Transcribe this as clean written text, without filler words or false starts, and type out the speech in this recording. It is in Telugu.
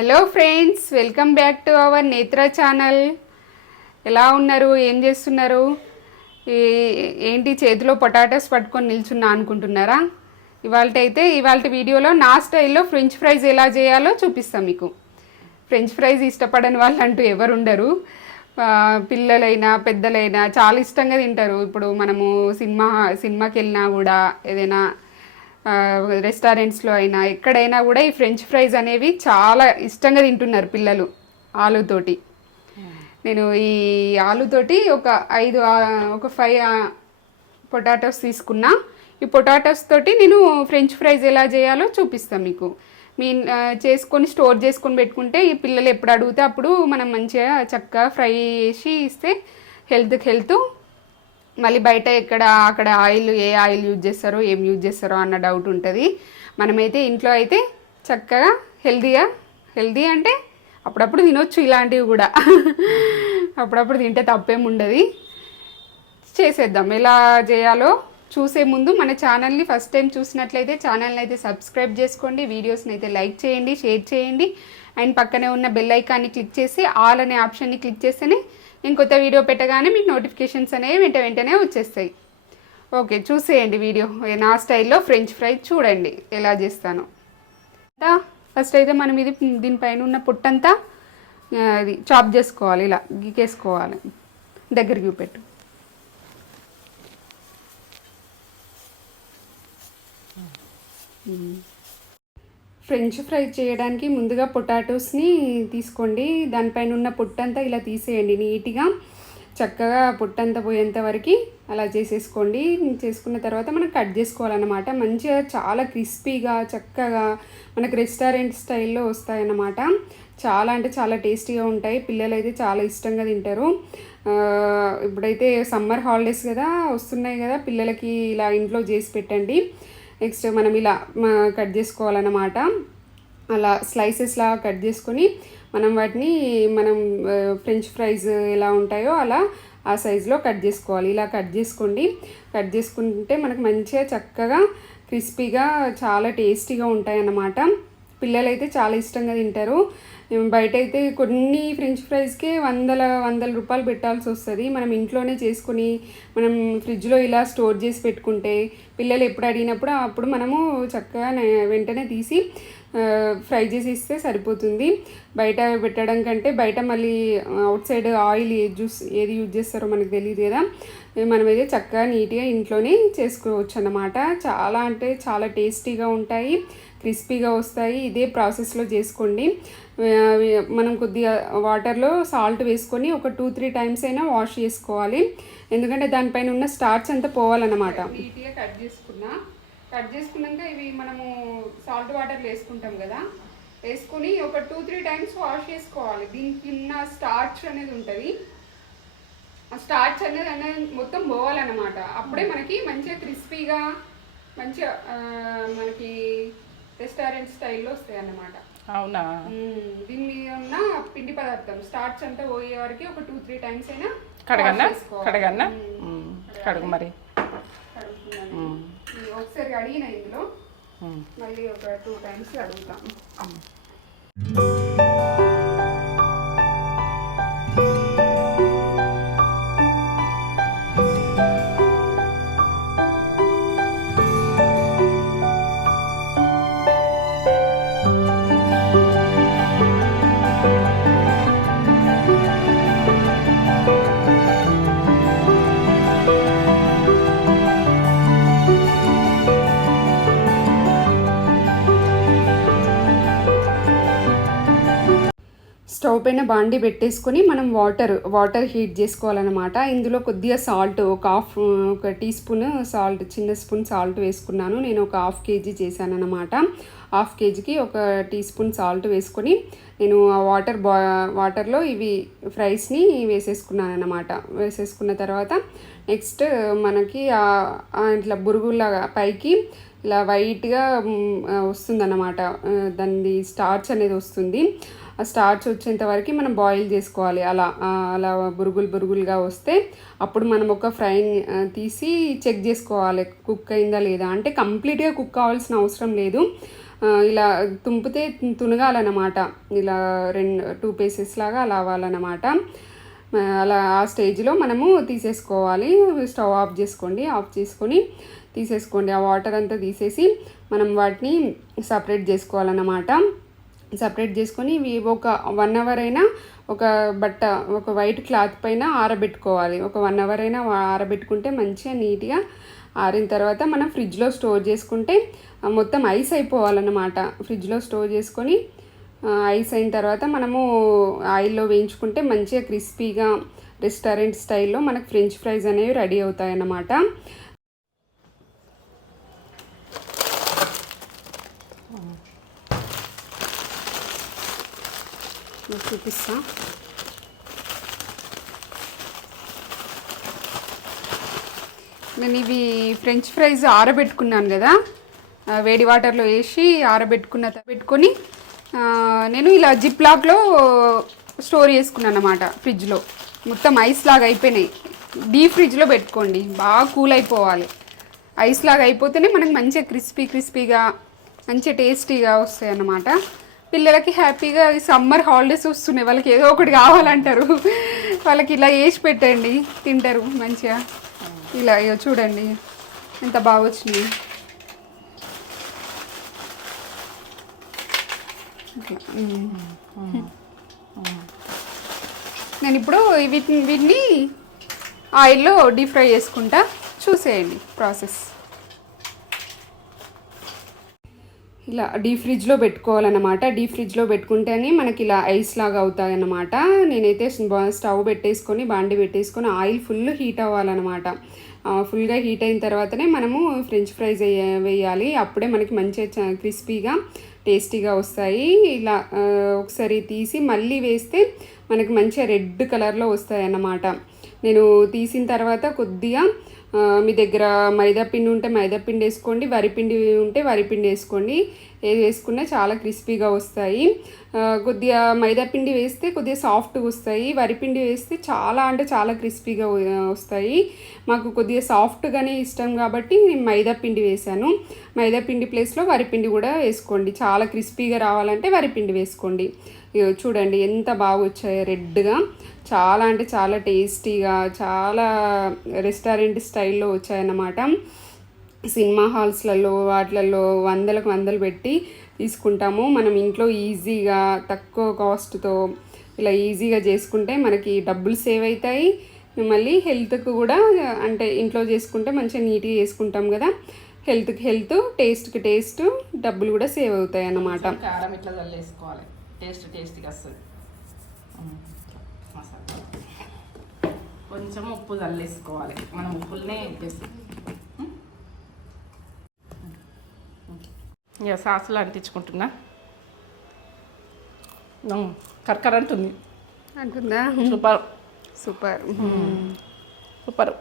Hello friends, welcome back to our నేత్ర ఛానల్. ఎలా ఉన్నారు? ఏం చేస్తున్నారు? ఏంటి చేతిలో పొటాటోస్ పట్టుకొని నిల్చున్నా అనుకుంటున్నారా? ఇవాళ వీడియోలో నా స్టైల్లో ఫ్రెంచ్ ఫ్రైస్ ఎలా చేయాలో చూపిస్తాం మీకు. ఫ్రెంచ్ ఫ్రైస్ ఇష్టపడని వాళ్ళంటూ ఎవరు ఉండరు. పిల్లలైనా పెద్దలైనా చాలా ఇష్టంగా తింటారు. ఇప్పుడు మనము సినిమాకి వెళ్ళినా కూడా, ఏదైనా రెస్టారెంట్స్లో అయినా ఎక్కడైనా కూడా ఈ ఫ్రెంచ్ ఫ్రైస్ అనేవి చాలా ఇష్టంగా తింటున్నారు పిల్లలు. ఆలుతోటి నేను ఈ ఆలుతోటి ఒక 5 పొటాటోస్ తీసుకున్నా. ఈ పొటాటోస్ తోటి నేను ఫ్రెంచ్ ఫ్రైస్ ఎలా చేయాలో చూపిస్తాను మీకు. చేసుకొని స్టోర్ చేసుకొని పెట్టుకుంటే ఈ పిల్లలు ఎప్పుడు అడిగితే అప్పుడు మనం మంచిగా చక్కగా ఫ్రై చేసి ఇస్తే హెల్త్. మళ్ళీ బయట అక్కడ ఏ ఆయిల్ యూజ్ చేస్తారో ఏం యూజ్ చేస్తారో అన్న డౌట్ ఉంటుంది. మనమైతే ఇంట్లో అయితే చక్కగా హెల్దీ అంటే అప్పుడప్పుడు తినొచ్చు ఇలాంటివి కూడా. అప్పుడప్పుడు తింటే తప్పేం ఉండదు. చేసేద్దాం. ఎలా చేయాలో చూసే ముందు మన ఛానల్ని ఫస్ట్ టైం చూసినట్లయితే ఛానల్ని అయితే సబ్స్క్రైబ్ చేసుకోండి, వీడియోస్ని అయితే లైక్ చేయండి, షేర్ చేయండి, అండ్ పక్కనే ఉన్న బెల్ ఐకాన్ని క్లిక్ చేసి ఆల్ అనే ఆప్షన్ని క్లిక్ చేస్తేనే నేను కొత్త వీడియో పెట్టగానే మీకు నోటిఫికేషన్స్ అనేవి వెంటనే వచ్చేస్తాయి. ఓకే, చూసేయండి వీడియో. నా స్టైల్లో ఫ్రెంచ్ ఫ్రై చూడండి ఎలా చేస్తాను. ఫస్ట్ అయితే మనం దీనిపైన ఉన్న పుట్టంతా అది చాప్ చేసుకోవాలి, ఇలా గీకేసుకోవాలి. దగ్గరికి చూపెట్టు. ఫ్రెంచ్ ఫ్రై చేయడానికి ముందుగా పొటాటోస్ని తీసుకోండి. దానిపైన ఉన్న పొట్టంతా ఇలా తీసేయండి నీట్గా. చక్కగా పొట్టంతా పోయేంత వరకు అలా చేసేసుకోండి. చేసుకున్న తర్వాత మనం కట్ చేసుకోవాలన్నమాట. మంచిగా చాలా క్రిస్పీగా చక్కగా మనకు రెస్టారెంట్ స్టైల్లో వస్తాయన్నమాట. చాలా అంటే చాలా టేస్టీగా ఉంటాయి. పిల్లలు అయితే చాలా ఇష్టంగా తింటారు. ఇప్పుడైతే సమ్మర్ హాలిడేస్ కదా వస్తున్నాయి కదా, పిల్లలకి ఇలా ఇంట్లో చేసి పెట్టండి. నెక్స్ట్ మనం ఇలా కట్ చేసుకోవాలన్నమాట. అలా స్లైసెస్లా కట్ చేసుకొని మనం వాటిని ఫ్రెంచ్ ఫ్రైస్ ఎలా ఉంటాయో అలా ఆ సైజులో కట్ చేసుకోవాలి. ఇలా కట్ చేసుకోండి. కట్ చేసుకుంటే మనకు మంచిగా చక్కగా క్రిస్పీగా చాలా టేస్టీగా ఉంటాయి అన్నమాట. పిల్లలైతే చాలా ఇష్టంగా తింటారు. బయట అయితే కొన్ని ఫ్రెంచ్ ఫ్రైస్కే వందల రూపాయలు పెట్టాల్సి వస్తుంది. మనం ఇంట్లోనే చేసుకుని మనం ఫ్రిడ్జ్లో ఇలా స్టోర్ చేసి పెట్టుకుంటే పిల్లలు ఎప్పుడు అడిగినప్పుడు అప్పుడు మనము చక్కగా వెంటనే తీసి ఫ్రై చేసి ఇస్తే సరిపోతుంది. బయట పెట్టడం కంటే బయట మళ్ళీ అవుట్ సైడ్ ఆయిల్ ఏది యూజ్ చేస్తారో మనకు తెలియదు కదా. మనమైతే చక్కగా నీట్గా ఇంట్లోనే చేసుకోవచ్చు అన్నమాట. చాలా అంటే చాలా టేస్టీగా ఉంటాయి, క్రిస్పీగా వస్తాయి. ఇదే ప్రాసెస్లో చేసుకోండి. మనం కొద్దిగా వాటర్లో సాల్ట్ వేసుకొని ఒక 2-3 టైమ్స్ అయినా వాష్ చేసుకోవాలి. ఎందుకంటే దానిపైన ఉన్న స్టార్చ్ అంతా పోవాలన్నమాట. నీట్గా కట్ చేసుకున్నాక ఇవి మనము సాల్ట్ వాటర్లో వేసుకుంటాం కదా, వేసుకొని ఒక 2-3 టైమ్స్ వాష్ చేసుకోవాలి. దీనికి ఉన్న స్టార్చ్ అనేది ఉంటుంది. ఆ స్టార్చ్ అనేది మొత్తం పోవాలన్నమాట. అప్పుడే మనకి మంచిగా క్రిస్పీగా మంచిగా మనకి రెస్టారెంట్ స్టైల్లో వస్తాయి అన్నమాట. అవునా? దీని మీద ఉన్న పిండి పదార్థం స్టార్చ్ అంతా పోయే వరకు ఒక 2-3 టైమ్స్ అయినా కడుగు మరి. ఒకసారి అడిగిన ఇందులో మళ్ళీ ఒక 2 టైమ్స్ అడుగుతాం. స్టవ్ పైన బాండి పెట్టేసుకొని మనం వాటర్ హీట్ చేసుకోవాలన్నమాట. ఇందులో కొద్దిగా సాల్ట్ ఒక టీ స్పూన్ సాల్ట్, చిన్న స్పూన్ సాల్ట్ వేసుకున్నాను. నేను ఒక 1/2 kg చేశాను అనమాట. 1/2 kgకి ఒక టీ స్పూన్ సాల్ట్ వేసుకొని నేను ఆ వాటర్లో ఇవి ఫ్రైస్ని వేసేసుకున్నాను అనమాట. వేసేసుకున్న తర్వాత నెక్స్ట్ మనకి ఇట్లా బురుగులాగా పైకి ఇలా వైట్గా వస్తుందన్నమాట. దాని స్టార్చ్ అనేది వస్తుంది. ఆ స్టార్చ్ వచ్చేంత వరకు మనం బాయిల్ చేసుకోవాలి. అలా బురుగులుగా వస్తే అప్పుడు మనం ఒక ఫ్రై తీసి చెక్ చేసుకోవాలి కుక్ అయిందా లేదా. అంటే కంప్లీట్గా కుక్ అవ్వాల్సిన అవసరం లేదు. ఇలా తుంపితే తునగాలన్నమాట, ఇలా 2 పీసెస్ లాగా అలా అవ్వాలన్నమాట. అలా ఆ స్టేజ్లో మనము తీసేసుకోవాలి. స్టవ్ ఆఫ్ చేసుకోండి, ఆఫ్ చేసుకొని తీసేసుకోండి. ఆ వాటర్ అంతా తీసేసి మనం వాటిని సపరేట్ చేసుకోవాలన్నమాట. సపరేట్ చేసుకొని ఇవి ఒక 1 అవర్ అయినా ఒక వైట్ క్లాత్ పైన ఆరబెట్టుకోవాలి. ఒక 1 అవర్ అయినా ఆరబెట్టుకుంటే మంచిగా నీట్గా ఆరిన తర్వాత మనం ఫ్రిడ్జ్లో స్టోర్ చేసుకుంటే మొత్తం ఐస్ అయిపోవాలన్నమాట. ఫ్రిడ్జ్లో స్టోర్ చేసుకొని ఐస్ అయిన తర్వాత మనము ఆయిల్లో వేయించుకుంటే మంచిగా క్రిస్పీగా రెస్టారెంట్ స్టైల్లో మనకు ఫ్రెంచ్ ఫ్రైస్ అనేవి రెడీ అవుతాయి అన్నమాట. చూపిస్తా. నేను ఇవి ఫ్రెంచ్ ఫ్రైస్ ఆరబెట్టుకున్నాను కదా, వేడి వాటర్లో వేసి పెట్టుకొని నేను ఇలా జిప్ లాక్లో స్టోర్ చేసుకున్నాను అన్నమాట. ఫ్రిడ్జ్లో మొత్తం ఐస్ లాగా అయిపోయినాయి. డీప్ ఫ్రిడ్జ్లో పెట్టుకోండి, బాగా కూల్ అయిపోవాలి. ఐస్ లాగా అయిపోతేనే మనకు మంచిగా క్రిస్పీగా మంచిగా టేస్టీగా వస్తాయి అన్నమాట. పిల్లలకి హ్యాపీగా సమ్మర్ హాలిడేస్ వస్తున్నాయి, వాళ్ళకి ఏదో ఒకటి కావాలంటారు. వాళ్ళకి ఇలా వేసి పెట్టండి, తింటారు మంచిగా. ఇలా చూడండి ఎంత బాగా వచ్చింది. నేను ఇప్పుడు వీటిని ఆయిల్లో డీప్ ఫ్రై చేసుకుంటా, చూసేయండి ప్రాసెస్. ఇలా డీప్ ఫ్రిడ్జ్లో పెట్టుకోవాలన్నమాట. డీప్ ఫ్రిడ్జ్లో పెట్టుకుంటేనే మనకి ఇలా ఐస్ లాగా అవుతాయి అన్నమాట. నేనైతే స్టవ్ పెట్టేసుకొని బాండి పెట్టేసుకొని ఆయిల్ ఫుల్ హీట్ అవ్వాలన్నమాట. ఫుల్గా హీట్ అయిన తర్వాతనే మనము ఫ్రెంచ్ ఫ్రైస్ వేయాలి. అప్పుడే మనకి మంచిగా క్రిస్పీగా టేస్టీగా వస్తాయి. ఇలా ఒకసారి తీసి మళ్ళీ వేస్తే మనకి మంచిగా రెడ్ కలర్లో వస్తాయి అన్నమాట. నేను తీసిన తర్వాత కొద్దిగా మీ దగ్గర మైదాపిండి ఉంటే మైదాపిండి వేసుకోండి, వరిపిండి ఉంటే వరిపిండి వేసుకోండి. ఏది వేసుకున్నా చాలా క్రిస్పీగా వస్తాయి. కొద్దిగా మైదాపిండి వేస్తే కొద్దిగా సాఫ్ట్గా వస్తాయి, వరిపిండి వేస్తే చాలా అంటే చాలా క్రిస్పీగా వస్తాయి. మాకు కొద్దిగా సాఫ్ట్గానే ఇష్టం కాబట్టి నేను మైదాపిండి వేసాను. మైదాపిండి ప్లేస్లో వరిపిండి కూడా వేసుకోండి. చాలా క్రిస్పీగా రావాలంటే వరిపిండి వేసుకోండి. చూడండి ఎంత బాగా వచ్చాయో రెడ్గా, చాలా అంటే చాలా టేస్టీగా, చాలా రెస్టారెంట్ స్టైల్లో వచ్చాయన్నమాట. సినిమా హాల్స్లలో వాటిలలో వందలు పెట్టి తీసుకుంటాము. మనం ఇంట్లో ఈజీగా తక్కువ కాస్ట్తో ఇలా ఈజీగా చేసుకుంటే మనకి డబ్బులు సేవ్ అవుతాయి. మళ్ళీ హెల్త్కి కూడా, అంటే ఇంట్లో చేసుకుంటే మంచిగా నీట్గా చేసుకుంటాం కదా, హెల్త్కి హెల్త్, టేస్ట్కి టేస్ట్, డబ్బులు కూడా సేవ్ అవుతాయి అన్నమాట. కారం ఇట్లా చల్లేసుకోవాలి, టేస్టీగా వస్తుంది. కొంచెం ఉప్పు చల్లేసుకోవాలి, మనం ఉప్పులనే వేసి ఇక సాసులు అంటించుకుంటున్నా. కరకర అంటుందా? Super super super.